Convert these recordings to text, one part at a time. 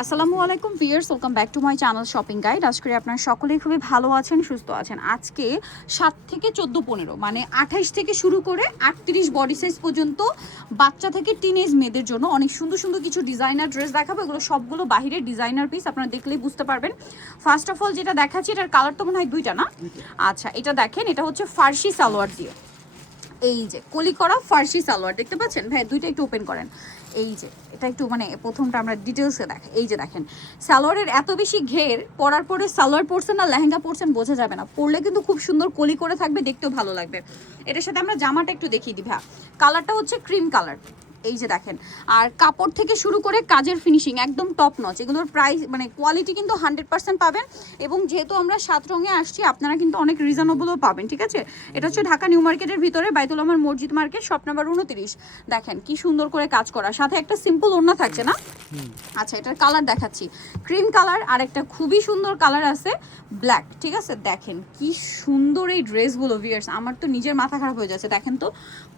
আসসালামু আলাইকুম viewers, welcome back to my channel shopping guide. আজকে আপনারা সকলেই খুবই ভালো আছেন, সুস্থ আছেন। আজকে 7 থেকে 14 15 মানে 28 থেকে শুরু করে 38 বডি সাইজ পর্যন্ত বাচ্চা থেকে টিনেজ মেয়েদের জন্য অনেক সুন্দর সুন্দর কিছু ডিজাইনার ড্রেস দেখাবো। এগুলো সবগুলো বাহিরের ডিজাইনার পিস, আপনারা দেখলেই বুঝতে পারবেন। ফার্স্ট অফ অল যেটা দেখাচ্ছি, এটার কালার তো মনে হয় দুইটা না? আচ্ছা, এটা দেখেন, এটা হচ্ছে ফার্সি সালোয়ার দিয়ে, এই যে কলি করা ফার্সি সালোয়ার দেখতে পাচ্ছেন ভাই। দুইটা একটু ওপেন করেন, এই যে এটা একটু মানে প্রথমটা আমরা ডিটেলসে দেখ। এই যে দেখেন সালোয়ারের এত বেশি ঘের, পরার পরে সালোয়ার পরছেন না লেহেঙ্গা পরছেন বোঝা যাবে না, পরলে কিন্তু খুব সুন্দর কলি করে থাকবে, দেখতেও ভালো লাগবে। এটার সাথে আমরা জামাটা একটু দেখিয়ে দিই ভাই। কালারটা হচ্ছে ক্রিম কালার, এই যে দেখেন। আর কাপড় থেকে শুরু করে কাজের ফিনিশিং একদম টপ নচ। এগুলোর প্রাইস মানে কোয়ালিটি কিন্তু 100% পাবেন। এবং যেহেতু আমরা 7 রঙে আসছি, আপনারা কিন্তু অনেক রিজনেবলও পাবেন, ঠিক আছে? এটা হচ্ছে ঢাকা নিউ মার্কেটের ভিতরে বাইতুল আমার মসজিদ মার্কেট, শপ নাম্বার 29। দেখেন কি সুন্দর করে কাজ করা, সাথে একটা সিম্পল ওড়না থাকছে না? আচ্ছা, এটার কালার দেখাচ্ছি, ক্রিম কালার, আর একটা খুবই সুন্দর কালার আছে ব্ল্যাক, ঠিক আছে? দেখেন কি সুন্দর এই ড্রেসগুলো ভিউয়ার্স, আমার তো নিজের মাথা খারাপ হয়ে যাচ্ছে। দেখেন তো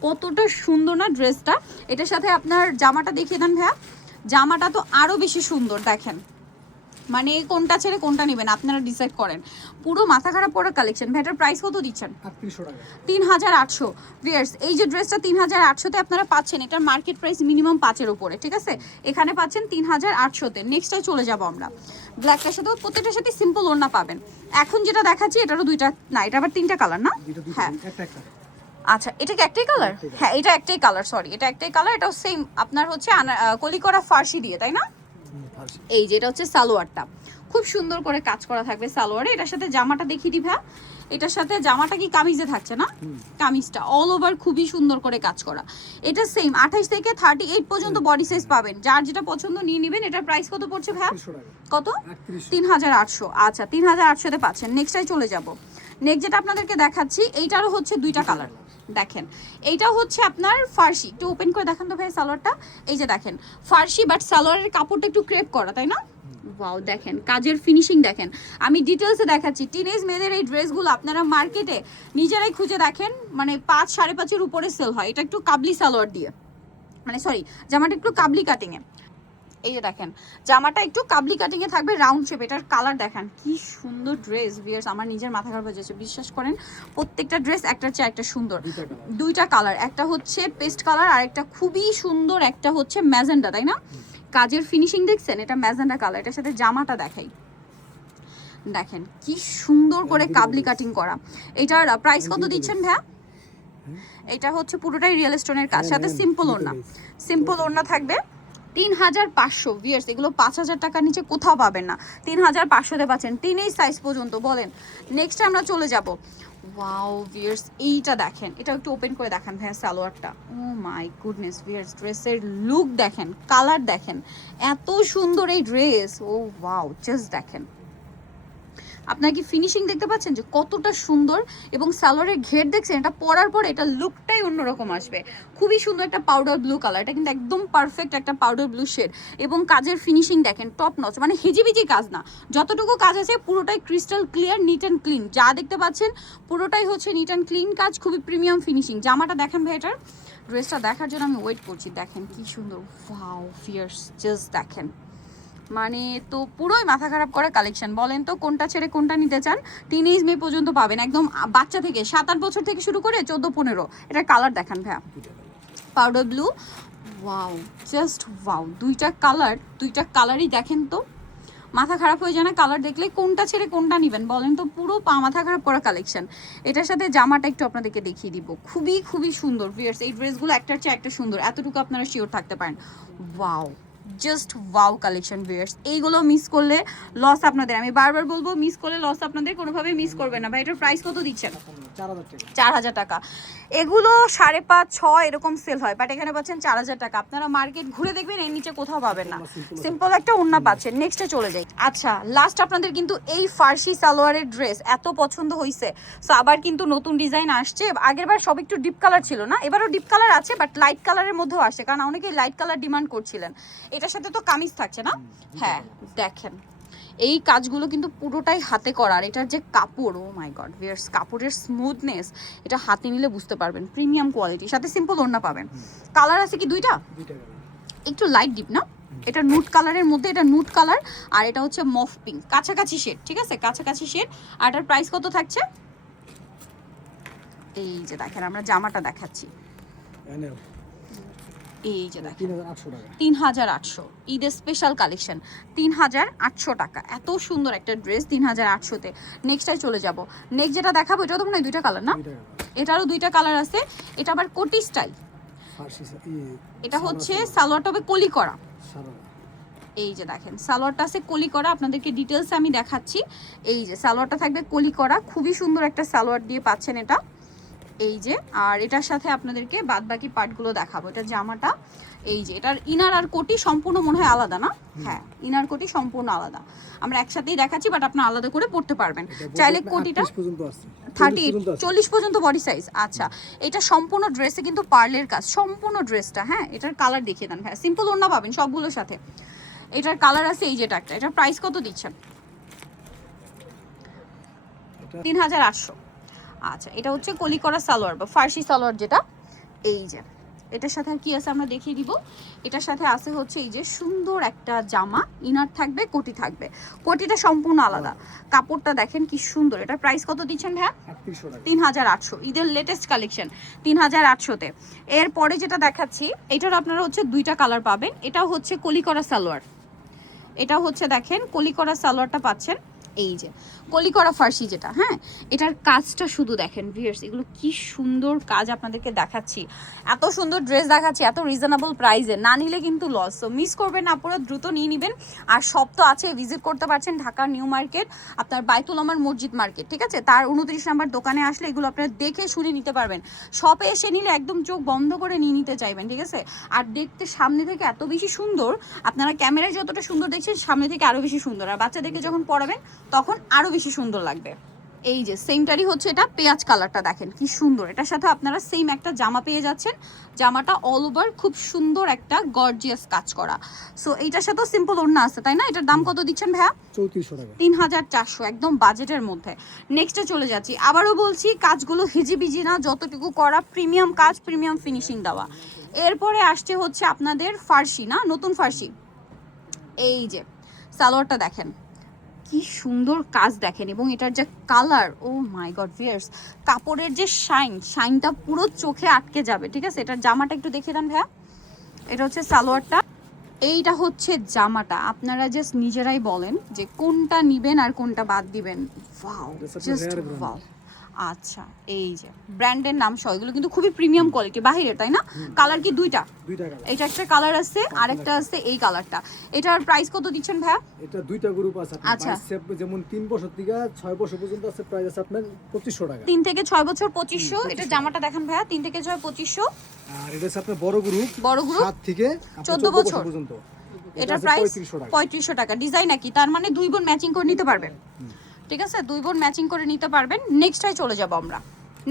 কতটা সুন্দর না ড্রেসটা। এটার সাথে আপনার জামাটা দেখিয়ে দেন ভাইয়া। জামাটা তো আরো বেশি সুন্দর, দেখেন মানে কোনটা ছেড়ে কোনটা নেবেন আপনারা ডিসাইড করেন। পুরো মাথা খারাপ পড়া কালেকশন। ভ্যাটার প্রাইস কত দিচ্ছেন? 3800 ভিউয়ার্স। এই যে ড্রেসটা 3800-তে আপনারা পাচ্ছেন, এটার মার্কেট প্রাইস মিনিমাম 5-এর উপরে, ঠিক আছে? এখানে পাচ্ছেন 3800-তে। নেক্সটে চলে যাব আমরা। ব্ল্যাকটার সাথেও প্রত্যেকটার সাথে সিম্পল ওড়না পাবেন। এখন যেটা দেখাচ্ছি এটারও দুইটা না, এটা আবার 3টা কালার না? হ্যাঁ, আচ্ছা, এটা কি একটাই কালার? হ্যাঁ, এটা একটাই কালার, সরি, এটা একটাই কালার। এটাও সেম আপনার হচ্ছে কলি করা ফার্সি দিয়ে, তাই না? এই যে এটা হচ্ছে সালোয়ারটা, খুব সুন্দর করে কাজ করা থাকবে সালোয়ারে। এটার সাথে জামাটা দেখিয়ে দিবা। এটার সাথে জামাটা কি কামিজে থাকছে না? কামিজটা অল ওভার খুবই সুন্দর করে কাজ করা। এটা সেম 28 থেকে 38 পর্যন্ত বডি সাইজ পাবেন, যার যেটা পছন্দ নিয়ে নেবেন। এটার প্রাইস কত পড়ছে ভাইয়া? কত? 3800। আচ্ছা, 3800-তে পাচ্ছেন। নেক্সটটাই চলে যাব। নেক্সট যেটা আপনাদেরকে দেখাচ্ছি, এইটারও হচ্ছে দুইটা কালার। দেখেন এইটা হচ্ছে আপনার ফার্সি, একটু ওপেন করে দেখান তো ভাই সালোয়ারটা। এই যে দেখেন ফার্সি, বাট সালোয়ারের কাপড়টা একটু ক্রেপ করা, তাই না? ওয়াও, দেখেন কাজের ফিনিশিং দেখেন। আমি ডিটেলসে দেখাচ্ছি। টিনেজ মেয়েদের এই ড্রেসগুলো আপনারা মার্কেটে নিজেরাই খুঁজে দেখেন, মানে 5 5.5-এর উপরে সেল হয়। এটা একটু কাবলি সালোয়ার দিয়ে, মানে সরি, জামাটা একটু কাবলি কাটিংয়ে। এই যে দেখেন জামাটা একটু কাবলি কাটিং এ থাকবে, রাউন্ড শেপ। এটার কালার দেখেন কি সুন্দর ড্রেস ভিউয়ার্স, আমার নিজের মাথা খারাপ হয়ে যাচ্ছে। বিশ্বাস করেন প্রত্যেকটা ড্রেস একটার চেয়ে একটা সুন্দর। দুইটা কালার, একটা হচ্ছে পেস্ট কালার আর একটা খুবই সুন্দর, একটা হচ্ছে ম্যাজেন্ডা, তাই না? কাজের ফিনিশিং দেখছেন, এটা ম্যাজেন্ডা কালার। এটার সাথে জামাটা দেখাই, দেখেন কি সুন্দর করে কাবলি কাটিং করা। এটার প্রাইস কত দিচ্ছেন ভাইয়া? এটা হচ্ছে পুরোটাই রিয়েল স্টোনের কাজ, সাথে সিম্পল ওড়না। সিম্পল ওড়না থাকবে 3500 ভিউয়ার্স। এগুলো 5000 টাকার নিচে কোথাও পাবেন না, 3500-তে পাচ্ছেন টিনেজ সাইজ পর্যন্ত। বলেন নেক্সট আমরা চলে যাব। ওয়াও ভিউয়ার্স, এইটা দেখেন, এটা একটু ওপেন করে দেখান ভাইয়া সালোয়ারটা। ও মাই গুডনেস ভিউয়ার্স, ড্রেসের লুক দেখেন, কালার দেখেন, এত সুন্দর এই ড্রেস। ও ওয়াও, জাস্ট দেখেন, আপনার কি ফিনিশিং দেখতে পাচ্ছেন যে কতটা সুন্দর, এবং সালোয়ারের ঘের দেখছেন, এটা পরার পরে এটা লুকটাই অন্যরকম আসবে। খুবই সুন্দর একটা পাউডার ব্লু কালার, এটা কিন্তু একদম পারফেক্ট একটা পাউডার ব্লু শেড। এবং কাজের ফিনিশিং দেখেন টপ নচ, মানে হেজিবিজি কাজ না, যতটুকু কাজ আছে পুরোটাই crystal clear, neat and clean. যা দেখতে পাচ্ছেন পুরোটাই হচ্ছে নিট অ্যান্ড ক্লিন কাজ, খুবই প্রিমিয়াম ফিনিশিং। জামাটা দেখেন ভাই, এটার ড্রেসটা দেখার জন্য আমি ওয়েট করছি। দেখেন কি সুন্দর, ওয়াও ফিয়ার্স, জাস্ট দেখেন, মানে তো পুরোই মাথা খারাপ করা কালেকশন। বলেন তো কোনটা ছেড়ে কোনটা নিতে চান? টিনেজ মে পর্যন্ত পাবেন, একদম বাচ্চা থেকে 7-8 বছর থেকে শুরু করে 14-15। এটার কালার দেখান ভাইয়া। Powder blue, wow just wow, দুইটা কালারই দেখেন তো মাথা খারাপ হয়ে যায় না কালার দেখলে? কোনটা ছেড়ে কোনটা নেবেন বলেন তো? পুরো মাথা খারাপ করা কালেকশন। এটার সাথে জামাটা একটু আপনাদেরকে দেখিয়ে দিব, খুবই খুবই সুন্দর ভিউয়ার্স। এই ড্রেসগুলো একটার চেয়ে একটা সুন্দর, এতটুকু আপনারা শিওর থাকতে পারেন। Wow, just wow collection viewers. এইগুলো মিস করলে লস আপনাদের, আমি বারবার বলবো, মিস করলে লস আপনাদের, কোনোভাবে মিস করবেন না। ভাই এটার প্রাইস কত দিচ্ছেন? 4000 টাকা। এগুলো 5.5 6 এরকম সেল হয়, বাট এখানে পাচ্ছেন 4000 টাকা। আপনারা মার্কেট ঘুরে দেখবেন, এর নিচে কোথাও পাবেন না। সিম্পল একটা ওড়না পাচ্ছেন। নেক্সটে চলে যাই। আচ্ছা, লাস্ট আপনাদের কিন্তু এই ফার্সি সালোয়ারের ড্রেস এত পছন্দ হয়েছে, সো আবার কিন্তু নতুন ডিজাইন আসছে। আগেরবার সব একটু ডিপ কালার ছিল না, এবারও ডিপ কালার আছে, বাট লাইট কালারের মধ্যেও আসছে, কারণ অনেকেই লাইট কালার ডিমান্ড করছিলেন। এটার সাথে তো কামিজ থাকছে না? হ্যাঁ, দেখেন এই কাজগুলো কিন্তু পুরোটাই হাতে করা। আর এটার যে কাপড়, ও মাই গড ভিউয়ার্স, কাপড়ের স্মুথনেস, এটা হাতে নিলে বুঝতে পারবেন, প্রিমিয়াম কোয়ালিটি। সাথে সিম্পল ওড়না পাবেন। কালার আছে কি দুইটা? একটু লাইট ডিপ না? এটা নুট কালারের মধ্যে, এটা নুট কালার আর এটা হচ্ছে মফ পিঙ্ক, কাছাকাছি শেড, ঠিক আছে, কাছাকাছি শেড। আর এটার প্রাইস কত থাকছে? এই যে দেখেন আমরা জামাটা দেখাচ্ছি, এই যে দেখেন 3800 ঈদের স্পেশাল কালেকশন, 3800 টাকা। এত সুন্দর একটা ড্রেস 3800-তে। নেক্সটটাই চলে যাব। নেক্সট যেটা দেখাবো এটা তো মনে হয় দুইটা কালার না, এটারও দুইটা কালার আছে। এটা আবার কোটি স্টাইল, এটা হচ্ছে সালোয়ারটা হবে কলি করা। এই যে দেখেন সালোয়ারটা আছে কলি করা, আপনাদেরকে ডিটেলস আমি দেখাচ্ছি। এই যে সালোয়ারটা থাকবে কলি করা, খুবই সুন্দর একটা সালোয়ার দিয়ে পাচ্ছেন এটা। এই যে, আর এটার সাথে আপনাদেরকে বাদ বাকি পার্টগুলো দেখাবো। এটা জামাটা, এই যে এটার ইনার আর কোটি সম্পূর্ণ মনে হয় আলাদা না? হ্যাঁ, ইনার কোটি সম্পূর্ণ আলাদা, আমরা একসাথেই দেখাচ্ছি, বাট আপনারা আলাদা করে পড়তে পারবেন চাইলে। কোটিটা 40 পর্যন্ত বডি সাইজ। আচ্ছা, এটা সম্পূর্ণ ড্রেসে কিন্তু পার্লের কাজ, সম্পূর্ণ ড্রেসটা। হ্যাঁ, এটার কালার দেখিয়ে দেন ভাই, সিম্পল ওড়না পাবেন সবগুলোর সাথে। এটার কালার আছে এই যেটা একটা। এটার প্রাইস কত দিচ্ছেন? 3800। আচ্ছা, এটা হচ্ছে কলি করা সালোয়ার বা ফার্সি সালোয়ার যেটা। এই যে এটার সাথে আর কি আছে আমরা দেখিয়ে দিব। এটার সাথে আছে হচ্ছে এই যে সুন্দর একটা জামা, ইনার থাকবে, কোটি থাকবে। কোটিটা সম্পূর্ণ আলাদা, কাপড়টা দেখেন কি সুন্দর। এটার প্রাইস কত দিচ্ছেন ভাইয়া? 3800, ঈদের লেটেস্ট কালেকশন 3800-তে। এরপরে যেটা দেখাচ্ছি এটার আপনারা হচ্ছে দুইটা কালার পাবেন। এটাও হচ্ছে কলি করা সালোয়ার, এটাও হচ্ছে দেখেন কলি করা সালোয়ারটা পাচ্ছেন। এই যে কলি করা ফার্সি যেটা, হ্যাঁ, এটার কাজটা শুধু দেখেন ভিউয়ার্স, এগুলো কি সুন্দর কাজ আপনাদেরকে দেখাচ্ছি। এত সুন্দর ড্রেস দেখাচ্ছি এত রিজনেবল প্রাইসে, না নিলে কিন্তু লস। সো মিস করবেন না, পুরো দ্রুত নিয়ে নেবেন। আর সব তো আছে, ভিজিট করতে পারছেন ঢাকার নিউ মার্কেট, আপনার বাইতুল আমার মসজিদ মার্কেট, ঠিক আছে, তার 29 নাম্বার দোকানে আসলে এগুলো আপনারা দেখে শুনে নিতে পারবেন। শপে এসে নিলে একদম চোখ বন্ধ করে নিয়ে নিতে চাইবেন, ঠিক আছে। আর দেখতে সামনে থেকে এত বেশি সুন্দর, আপনারা ক্যামেরায় যতটা সুন্দর দেখছেন সামনে থেকে আরও বেশি সুন্দর। আর বাচ্চাদেরকে যখন পড়াবেন তখন আরো বেশি সুন্দর লাগবে। এই যে সেমটারই হচ্ছে এটা পেঁয়াজ কালারটা দেখেন কি সুন্দর। এটার সাথে আপনারা সেম একটা জামা পেয়ে যাচ্ছেন, জামাটা অল ওভার খুব সুন্দর একটা গর্জিয়াস কাজ করা। সো এইটার সাথেও সিম্পল ওড়না আছে, তাই না? এটার দাম কত দিচ্ছেন ভাইয়া? 3400 টাকা, 3400, একদম বাজেটের মধ্যে। নেক্সটে চলে যাচ্ছি। আবারও বলছি কাজগুলো হিজিবিজি না, যতটুকু করা প্রিমিয়াম কাজ, প্রিমিয়াম ফিনিশিং দেওয়া। এরপরে আসছে হচ্ছে আপনাদের ফার্সি না, নতুন ফার্সি। এই যে সালোয়ারটা দেখেন কি সুন্দর কাজ দেখেন, এবং এটার যে কালার, ও মাই গড ভিউয়ার্স, কাপড়ের যে শাইনটা পুরো চোখে আটকে যাবে, ঠিক আছে। এটার জামাটা একটু দেখিয়ে দেন ভাইয়া। এটা হচ্ছে সালোয়ারটা, এইটা হচ্ছে জামাটা। আপনারা জাস্ট নিজেরাই বলেন যে কোনটা নিবেন আর কোনটা বাদ দিবেন। Wow, just wow. আচ্ছা, এই যে ব্র্যান্ডের নাম সহ, এগুলো কিন্তু খুবই প্রিমিয়াম কোয়ালিটি বাহিরে, তাই না? কালার কি দুইটা? এটা একটা কালার আছে, আরেকটা আছে এই কালারটা। এটার প্রাইস কত দিচ্ছেন ভাইয়া? এটা দুইটা গ্রুপ আছে। আচ্ছা, যেমন 3 বছর থেকে 6 বছর পর্যন্ত আছে, প্রাইস আছে আপনার 2500 টাকা। 3 থেকে 6 বছর 2500। এটা জামাটা দেখেন ভাইয়া, 3 থেকে 6 2500। আর এটা আছে আপনার বড় গ্রুপ 7 থেকে 14 বছর পর্যন্ত। এটার প্রাইস 3500 টাকা। ডিজাইন একই, তার মানে দুই বোন ম্যাচিং করে নিতে পারবেন, ঠিক আছে, দুই বোন ম্যাচিং করে নিতে পারবেন। নেক্সটটাই চলে যাব আমরা।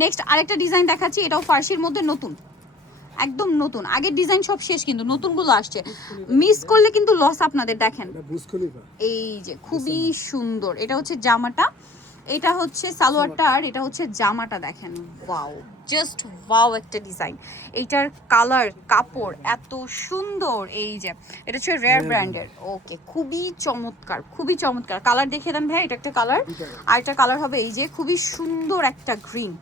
নেক্সট আরেকটা ডিজাইন দেখাচ্ছি, এটাও ফার্সির মধ্যে নতুন, একদম নতুন। আগের ডিজাইন সব শেষ, কিন্তু নতুনগুলো আসছে, মিস করলে কিন্তু লস আপনাদের। দেখেন এই যে খুবই সুন্দর, এটা হচ্ছে জামাটা, এটা হচ্ছে সালোয়ারটা, আর এটা হচ্ছে জামাটা। দেখেন ওয়াও, জাস্ট ওয়াও একটা ডিজাইন। এইটার কালার, কাপড় এত সুন্দর। এই যে এটা হচ্ছে রেয়ার ব্র্যান্ডের। ওকে, খুবই চমৎকার, খুবই চমৎকার। কালার দেখিয়ে দেন ভাই। এটা একটা কালার, আর একটা কালার হবে এই যে খুবই সুন্দর একটা গ্রিন,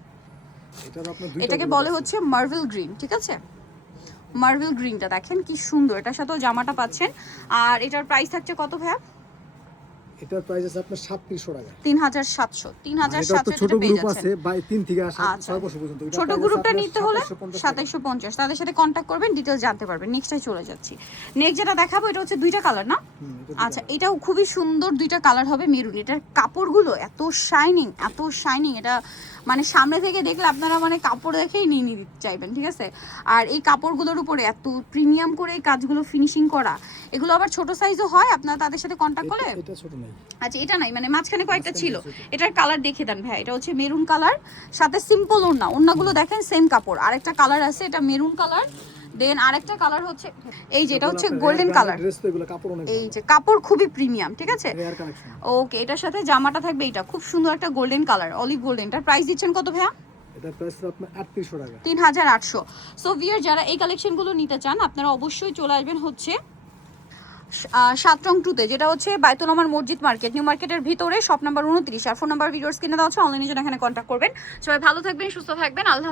এটাকে বলে হচ্ছে মার্বেল গ্রিন, ঠিক আছে। মার্বেল গ্রিনটা দেখেন কি সুন্দর, এটার সাথেও জামাটা পাচ্ছেন। আর এটার প্রাইস থাকছে কত ভাইয়া? এটার প্রাইস আছে আপনার 3700 টাকা। 3700, 3700 ছোট গ্রুপ আছে 3 থেকে 6 বছর পর্যন্ত। ছোট গ্রুপটা নিতে হলে 2750, তাদের সাথে কন্টাক্ট করবেন, ডিটেইলস জানতে পারবেন। নেক্সটে চলে যাচ্ছি। নেক্সট যেটা দেখাবো এটা হচ্ছে দুইটা কালার না? আচ্ছা, এটাও খুবই সুন্দর, দুইটা কালার হবে মেরুন। এটার কাপড়গুলো এত শাইনিং, এত শাইনিং, এটা মানে সামনে থেকে দেখলে আপনারা মানে কাপড় দেখেই নিয়ে নিতে চাইবেন, ঠিক আছে। আর এই কাপড়গুলোর উপরে এত প্রিমিয়াম করে এই কাজগুলো ফিনিশিং করা, এগুলো আবার ছোট সাইজও হয়, আপনারা তাদের সাথে কন্টাক্ট করলে। এটা ছোট নাই, আচ্ছা এটা নাই, মানে মাঝখানে কয়েকটা ছিল। এটার কালার দেখে দেন ভাই। এটা হচ্ছে মেরুন কালার, সাথে সিম্পল ওড়না, ওড়নাগুলো দেখেন সেম কাপড়। আরেকটা কালার আছে, এটা মেরুন কালার, দেন আরেকটা কালার হচ্ছে এই যে এটা হচ্ছে গোল্ডেন কালার। এই যে কাপড় খুবই প্রিমিয়াম, ঠিক আছে। ওকে, এটার সাথে জামাটা থাকবে এটা খুব সুন্দর একটা গোল্ডেন কালার, অলিভ গোল্ডেন। এটার প্রাইস দিচ্ছেন কত ভাইয়া? এটা প্রাইস আপনার 3800 টাকা। 3800। সো ভিউয়ার যারা এই কালেকশনগুলো নিতে চান আপনারা অবশ্যই চলে আসবেন হচ্ছে 7 রং 2 তে, যেটা হচ্ছে বায়তুল আমার মসজিদ মার্কেট, নিউ মার্কেটের ভিতরে, শপ নাম্বার 29। আর ফোন নাম্বার ভিডিওস কিনে দেওয়া হচ্ছে, অনলাইনে জন্য এখানে কন্ট্যাক্ট করবেন। সবাই ভালো থাকবেন, সুস্থ থাকবেন, আল্লাহ।